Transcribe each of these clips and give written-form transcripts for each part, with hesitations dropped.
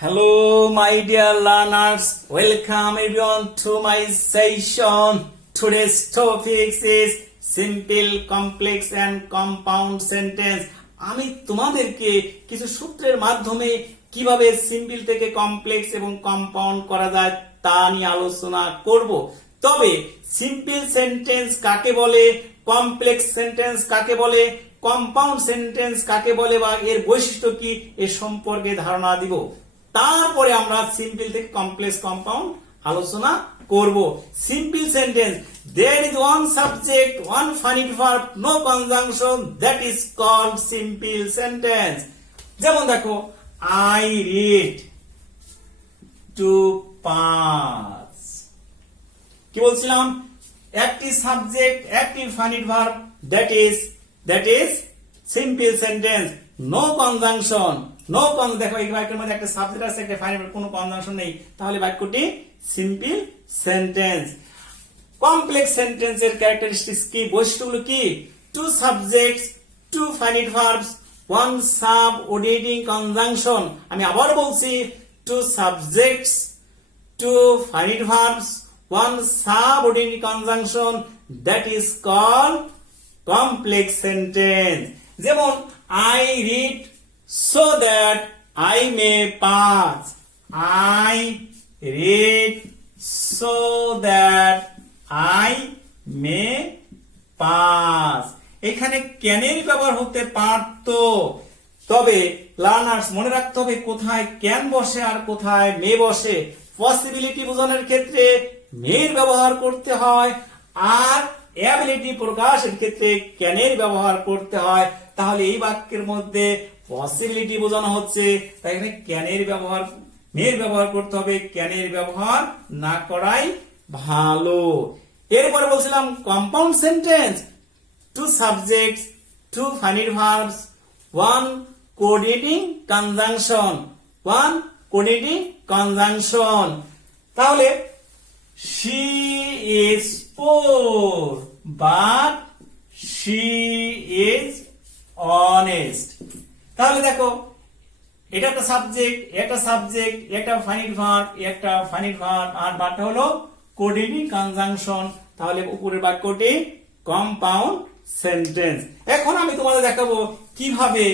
Hello, my dear learners. Welcome everyone to my session. Today's topic is simple, complex and compound sentence. আমি তোমাদেরকে কিছু সূত্রের মাধ্যমে কিভাবে সিম্পল থেকে কমপ্লেক্স এবং কম্পাউন্ড করা যায় তা নিয়ে আলোচনা করব। তবে সিম্পল সেন্টেন্স কাকে বলে, কমপ্লেক্স সেন্টেন্স কাকে বলে, কম্পাউন্ড সেন্টেন্স কাকে বলে বা এর বৈশিষ্ট্য কি এ সম্পর্কে ধারণা দিব। তারপরে আমরা সিম্পল থেকে কমপ্লেক্স কম্পাউন্ড আলোচনা করব। Simple sentence, there is one subject, one finite verb, no conjunction, that is called simple sentence. যেমন দেখো, I read to pass। কি বলছিলাম? একটি সাবজেক্ট, একটি finite verb, that is simple sentence, no conjunction। দেখো এই বাক্যের মধ্যে একটা সাবজেক্ট আছে, একটা ফাইনাইট ভার্ব, কোনো কনজাংশন নেই, তাহলে বাক্যটি সিম্পল সেন্টেন্স। কমপ্লেক্স সেন্টেন্সের ক্যারেক্টারিস্টিক্স কি, বৈশিষ্ট্যগুলো কি? Two subjects, two finite verbs, one subordinating conjunction. আমি আবার বলছি, two subjects, two finite verbs, one subordinating conjunction, that is called complex sentence. যেমন I read so that I may pass। I read so that I may pass। এখানে ক্যানের ব্যবহার হতে পারত, তবে learners মনে রাখতে হবে কোথায় ক্যান বসে আর কোথায় মে বসে। পসিবিলিটি বোঝানোর ক্ষেত্রে মের ব্যবহার করতে হয়, আর অ্যাবিলিটি প্রকাশের ক্ষেত্রে ক্যানের ব্যবহার করতে হয়। তাহলে এই বাক্যের মধ্যে পসিবিলিটি বোঝানো হচ্ছে, তাই এখানে ক্যানের ব্যবহার, মের ব্যবহার করতে হবে, ক্যানের ব্যবহার না করাই ভালো। এরপরে বলছিলাম compound sentence, two subjects, two finite verbs, one coordinating conjunction. তাহলে she is poor but she is honest। তাহলে দেখো, এটা একটা সাবজেক্ট, একটা ফাইনাইট ভার্ব, আর বারটা হলো কোঅর্ডিনেটিং কনজাংশন। তাহলে উপরের বাক্যটি কম্পাউন্ড সেন্টেন্স। এখন আমি তোমাদের দেখাবো কিভাবে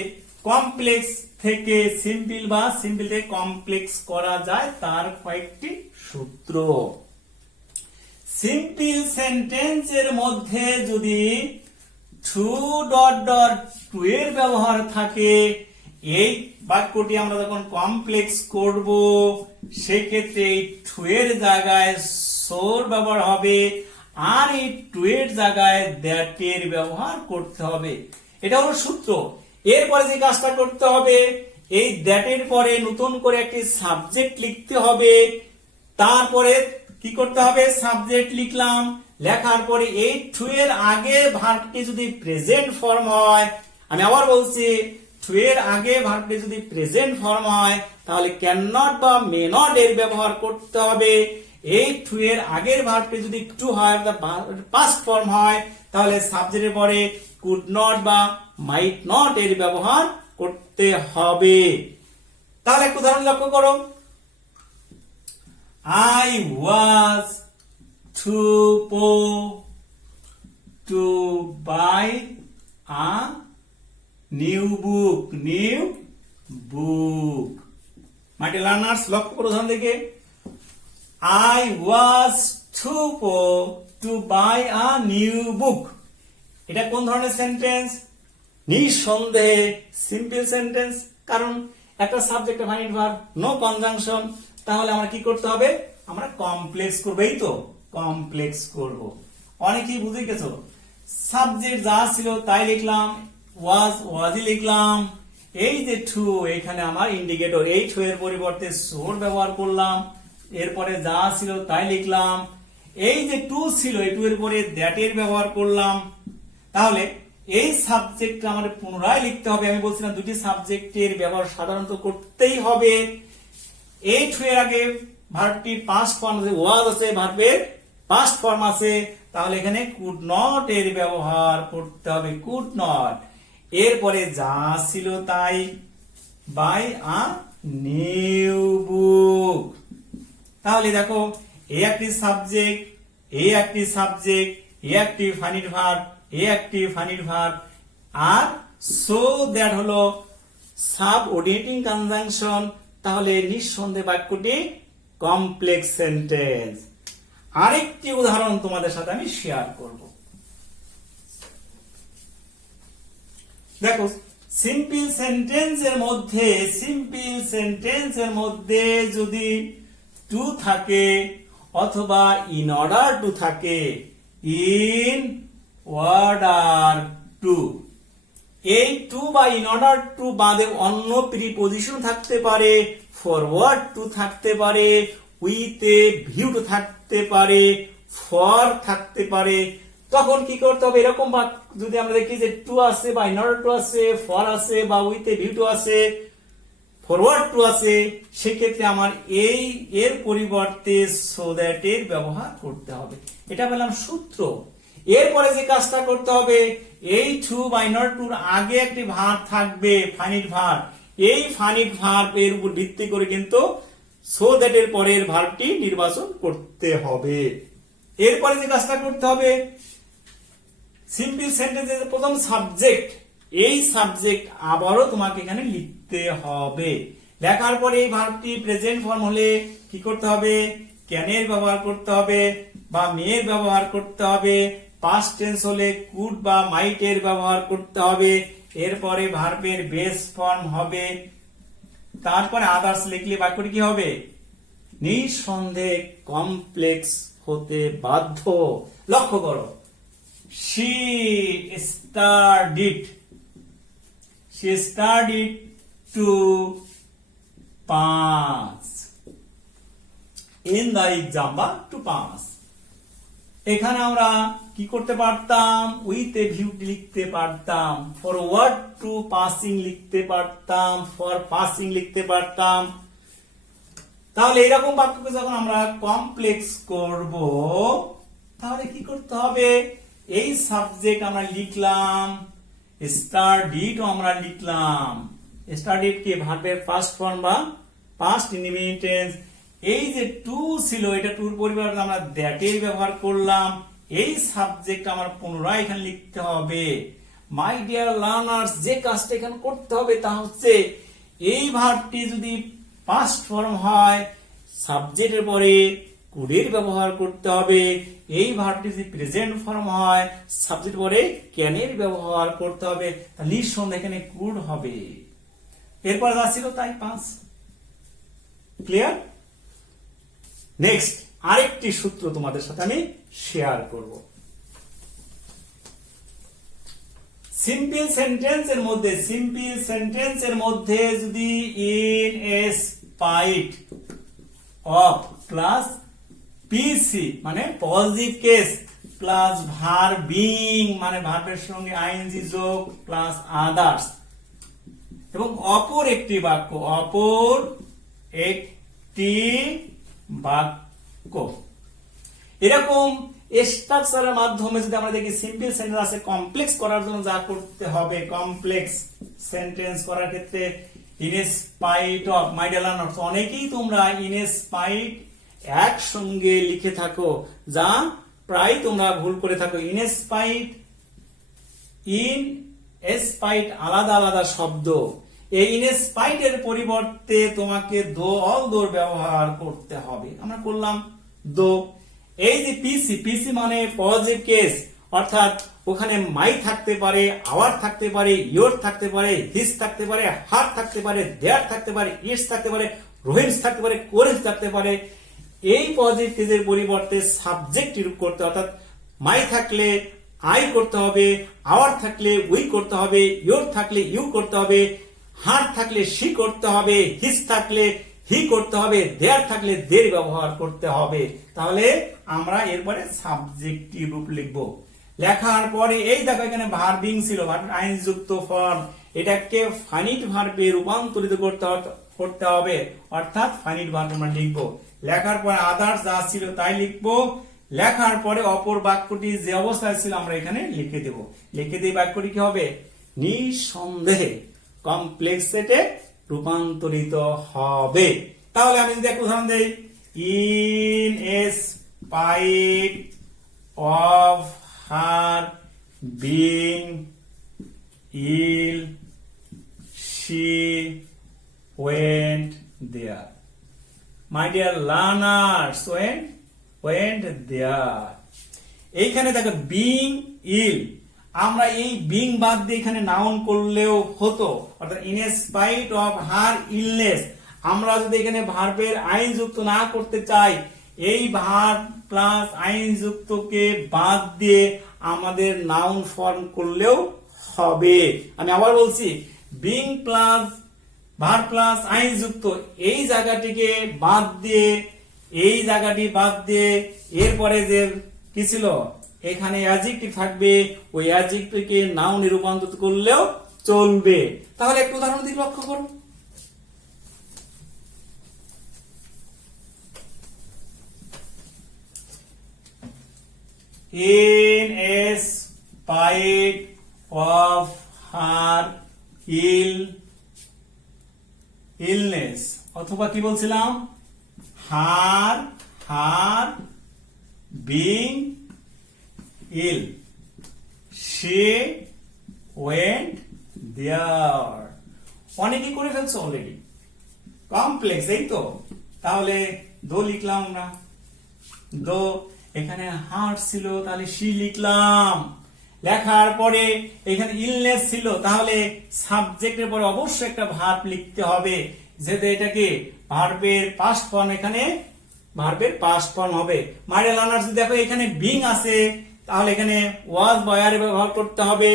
কমপ্লেক্স থেকে সিম্পল বা সিম্পল থেকে কমপ্লেক্স করা যায়, তার কয়েকটি সূত্র। সিম্পল সেন্টেন্সের মধ্যে যদি টু এর ব্যবহার থাকে, এই বাক্যটি আমরা যখন কমপ্লেক্স করব সেই ক্ষেত্রে এই টু এর জায়গায় সোর ব্যবহার হবে, আর এই টু এর জায়গায় দ্যাট এর ব্যবহার করতে হবে। এটা হলো সূত্র। এরপরে যে কাজটা করতে হবে, এই দ্যাট এর পরে নতুন করে একটি সাবজেক্ট লিখতে হবে। তারপরে কি করতে হবে? সাবজেক্ট লিখলাম, লেখার পরে এই টু এর আগে ভার্বটি যদি প্রেজেন্ট ফর্ম হয়, আমি আবার বলছি, টু এর আগে ভার্বটি যদি প্রেজেন্ট ফর্ম হয় তাহলে ক্যান নট বা মে নট এর ব্যবহার করতে হবে। এই টু এর আগের ভার্বটি যদি টু হয়, পাস্ট ফর্ম হয়, তাহলে সাবজেক্টের পরে কুড নট বা মাইট নট এর ব্যবহার করতে হবে। তাহলে একটু উদাহরণ লক্ষ্য করো। I was too poor to buy a new book। My dear learners, লক্ষ্য করো ধ্যান থেকে। I was too poor to buy a new book। এটা কোন ধরনের সেন্টেন্স? নিঃসন্দেহে সিম্পল সেন্টেন্স, কারণ একটা subject, finite verb, no conjunction. তাহলে আমরা কি করতে হবে? আমরা কমপ্লেক্স করব। এই তো কমপ্লেক্স করব। অনেকেই বুঝে গেছো, সাবজেক্ট যা ছিল তাই লিখলাম, ওয়াজই লিখলাম। এই যে টু, এখানে আমার ইন্ডিকেটর, এই টু এর পরিবর্তে সোর ব্যবহার করলাম। এরপরে যা ছিল তাই লিখলাম। এই যে টু ছিল, এই টু এর পরে দ্যাট এর ব্যবহার করলাম। তাহলে এই সাবজেক্টটা আমাদের পুনরায় লিখতে হবে। আমি বলছিলাম দুটি সাবজেক্টের ব্যবহার সাধারণত করতেই হবে। এই টু এর আগে ভার্বটির পাস্ট ফর্ম আছে, ওয়াজ আছে, ভার্বের পাস্ট ফর্ম আছে, তাহলে এখানে কুড নট এর ব্যবহার করতে হবে, কুড নট। এরপরে যা ছিল তাই, বাই আ নিউ তাহলে দেখো এ একটি সাবজেক্ট, এ একটি সাবজেক্ট, এ একটি ফাইনাইট ভার্ব, এ একটি ফাইনাইট ভার্ব, আর সো দ্যাট হলো সাবঅর্ডিনেটিং কনজাংশন। তাহলে নিঃসন্দেহে বাক্যটি কমপ্লেক্স সেন্টেন্স। আরেকটি উদাহরণ তোমাদের সাথে আমি শেয়ার করব। দেখো সিম্পল সেন্টেন্সের মধ্যে যদি টু থাকে অথবা ইন অর্ডার টু থাকে, ইন অর্ডার টু, এই টু বা ইন অর্ডার টু বাদে অন্য প্রিপজিশন থাকতে পারে, ফরওয়ার্ড টু থাকতে পারে, উইথ এ ভিউ টু থাকতে পারে, ফর থাকতে পারে, তখন কি করতে হবে? এরকম যদি আমরা দেখি যে টু আছে বা ইন অর্ডার টু আছে, ফর আছে বা উইথ এ ভিউ টু আছে, ফরওয়ার্ড টু আছে, সেক্ষেত্রে আমার এর পরিবর্তে সো দ্যাট এর ব্যবহার করতে হবে। এটা বললাম সূত্র। এরপরে যে কাজটা করতে হবে, এই টু বা ইন অর্ডার টুর আগে একটি ভার্ব থাকবে, ফাইনাইট ভার্ব। এই ফাইনাইট ভার্ব এর উপর ভিত্তি করে কিন্তু সো দ্যাট এর পরের ভার্বটি নির্বাচন করতে হবে। এরপরে যে কাজটা করতে হবে, সিম্পল সেন্টেন্সের প্রথম সাবজেক্ট, এই সাবজেক্ট আবারও তোমাকে এখানে লিখতে হবে। লেখার পরে এই ভার্বটি প্রেজেন্ট ফর্ম হলে কি করতে হবে? ক্যানের ব্যবহার করতে হবে বা মেয়ের ব্যবহার করতে হবে। পাস্ট টেন্স হলে কুড বা মাইট এর ব্যবহার করতে হবে। এরপরে ভার্বের বেস ফর্ম হবে। তারপরে আদার্স লিখলে বাক্যটি কি হবে? নিঃসন্দেহে কমপ্লেক্স হতে বাধ্য। লক্ষ্য করো, she studied to pass in the exam বা to pass। এখানে আমরা কি করতে পারতাম? উইথ এ ভিউ লিখতে পারতাম, ফরওয়ার্ড টু পাসিং লিখতে পারতাম, ফর পাসিং লিখতে পারতাম। তাহলে এইরকম বাক্যকে যখন আমরা কমপ্লেক্স করব, তাহলে কি করতে হবে? এই সাবজেক্ট আমরা লিখলাম, স্টাডিড আমরা লিখলাম। স্টাডিড কি ভার্বের ফার্স্ট ফর্ম বা পাস্ট ইনডিফিনিট টেন্স। এই যে টু ছিল, এটা টুর পরিবর্তে আমরা দ্যাট এর ব্যবহার করলাম। এই সাবজেক্ট আমার পুনরায় এখানে লিখতে হবে। মাই ডিয়ার লার্নার্স, যে কাজটা এখানে করতে হবে তা হচ্ছে, এই ভার্বটি যদি পাস্ট ফর্ম হয়, সাবজেক্টের পরে কুডের ব্যবহার করতে হবে। এই ভার্বটি যদি প্রেজেন্ট ফর্ম হয়, সাবজেক্ট পরে ক্যানের ব্যবহার করতে হবে। নিঃসন্দেহে এখানে কুড হবে। এরপর যা ছিল তাই পাস। ক্লিয়ার? নেক্সট আরেকটি সূত্র তোমাদের সাথে আমি শেয়ার করব। সিম্পল সেন্টেন্সের মধ্যে যদি in spite of plus PC মানে positive case plus verb being মানে ভার্বের সঙ্গে আইএনজি যোগ প্লাস আদার্স, এবং অপর একটি বাক্য, এরকম স্ট্রাকচারের মাধ্যমে যদি আমরা দেখি সিম্পল সেন্টেন্স আছে, কমপ্লেক্স করার জন্য যা করতে হবে, কমপ্লেক্স সেন্টেন্স করার ক্ষেত্রে in spite of, my dear learners, অনেকেই তোমরা ইন স্পাইট একসঙ্গে লিখে থাকো, যা প্রায় তোমরা ভুল করে থাকো। ইন স্পাইট আলাদা আলাদা শব্দ। এই ইন স্পাইট এর পরিবর্তে তোমাকে অল দোর ব্যবহার করতে হবে। আমরা করলাম দো। এই যে পিসি মানে পজিটিভ কেস, অর্থাৎ ওখানে মাই থাকতে পারে, আওয়ার থাকতে পারে, ইয়োর থাকতে পারে, হিস থাকতে পারে, হার থাকতে পারে, দেয়ার থাকতে পারে, ইটস থাকতে পারে, রোহিমস থাকতে পারে, কোরেন্স থাকতে পারে। এই পজিটিভ কেসের পরিবর্তে সাবজেক্ট রূপ করতে, অর্থাৎ মাই থাকলে আই করতে হবে, আওয়ার থাকলে উই করতে হবে, ইয়োর থাকলে ইউ করতে হবে, হার থাকলে সি করতে হবে, হিস থাকলে হি করতে হবে, দেয়ার থাকলে দের ব্যবহার করতে হবে। তাহলে আমরা এরপরে সাবজেক্টিভ রূপ লিখব। লেখার পরে এই দেখো এখানে ভার্বিং ছিল, আইন যুক্ত ফর্ম, এটাকে ফাইনিট ভার্বে রূপান্তরিত করতে হবে, অর্থাৎ ফাইনিট ভার্ব আমরা লিখবো। লেখার পরে আদার্স যা ছিল তাই লিখবো। লেখার পরে অপর বাক্যটি যে অবস্থায় ছিল আমরা এখানে লিখে দেব। লিখে দিয়ে বাক্যটি কি হবে? নিঃসন্দেহে কমপ্লেক্স সেটে রূপান্তরিত হবে। তাহলে আমি যদি এক উদাহরণ দেই, in spite of her being ill, she went there. My dear learners, went there. এইখানে দেখো বিং ইল, আমরা এই বিং বাদ দিয়ে এখানে নাউন করলেও হতো, অর্থাৎ in spite of her illness. আমরা যদি এখানে ভার্বের আইন যুক্ত না করতে চাই, এই ভার্ব প্লাস আইন যুক্তকে বাদ দিয়ে আমাদের নাউন ফর্ম করলেও হবে। আমি আবার বলছি, বিং প্লাস ভার্ব প্লাস আইন যুক্ত এই জায়গাটিকে বাদ দিয়ে, এই জায়গাটি বাদ দিয়ে এরপরে যে কি ছিল, এখানে অ্যাডজেক্টিভ থাকবে, ওই অ্যাডজেক্টিভকে নাউনে রূপান্তরিত করলেও চলবে। তাহলে একটু উদাহরণ দিকে লক্ষ্য করুন। In spite of her illness, অথবা কি বলছিলাম, her being ill, she went there. অনেকেই করে ফেলছো অলরেডি, কমপ্লেক্স, এই তো। তাহলে দো লিখলাম আমরা, দো এখানে হার্ট ছিল, তাহলে সি লিখলাম। লেখার পরে এখানে ইলনেস ছিল, তাহলে সাবজেক্টের পরে অবশ্যই একটা ভার্ব লিখতে হবে, যেটা এটাকে ভার্বের পাস্ট ফর্ম, এখানে ভার্বের পাস্ট ফর্ম হবে। মাই ডিয়ার লার্নার্স, দেখো এখানে বিং আছে, তাহলে এখানে ওয়াজ বা ওয়্যার ব্যবহার করতে হবে।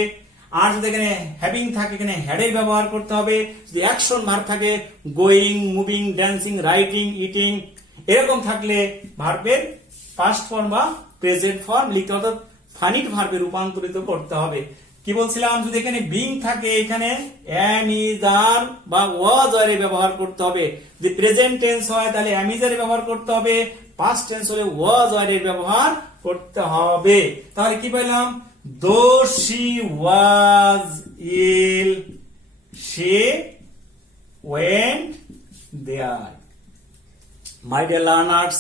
আর যদি এখানে হ্যাভিং থাকে, এখানে হ্যাডের ব্যবহার করতে হবে। যদি অ্যাকশন ভার্ব থাকে, going, moving, dancing, writing, eating, এরকম থাকলে ভার্বের পাস্ট ফর্ম বা প্রেজেন্ট ফর্ম লিখতে, অর্থাৎ ফাইনিট ভার্বে রূপান্তরিত করতে হবে। কি বলছিলাম, যদি এখানে বিং থাকে, এখানে এম ইজ আর বা ওয়াজ ওয়ার ব্যবহার করতে হবে। যদি প্রেজেন্ট টেন্স হয়, তাহলে এম ইজ এর ব্যবহার করতে হবে। পাস্ট টেন্স হলে ওয়াজ ওয়ার এর ব্যবহার করতে হবে। তাহলে কি পেলাম, though she was ill, she went there. My dear learners,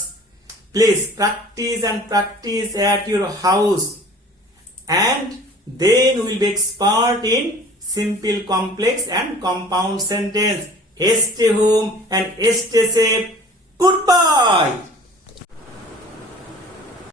please practice at your house, and then we will be expert in simple, complex and compound sentence. Stay home and stay safe. Goodbye.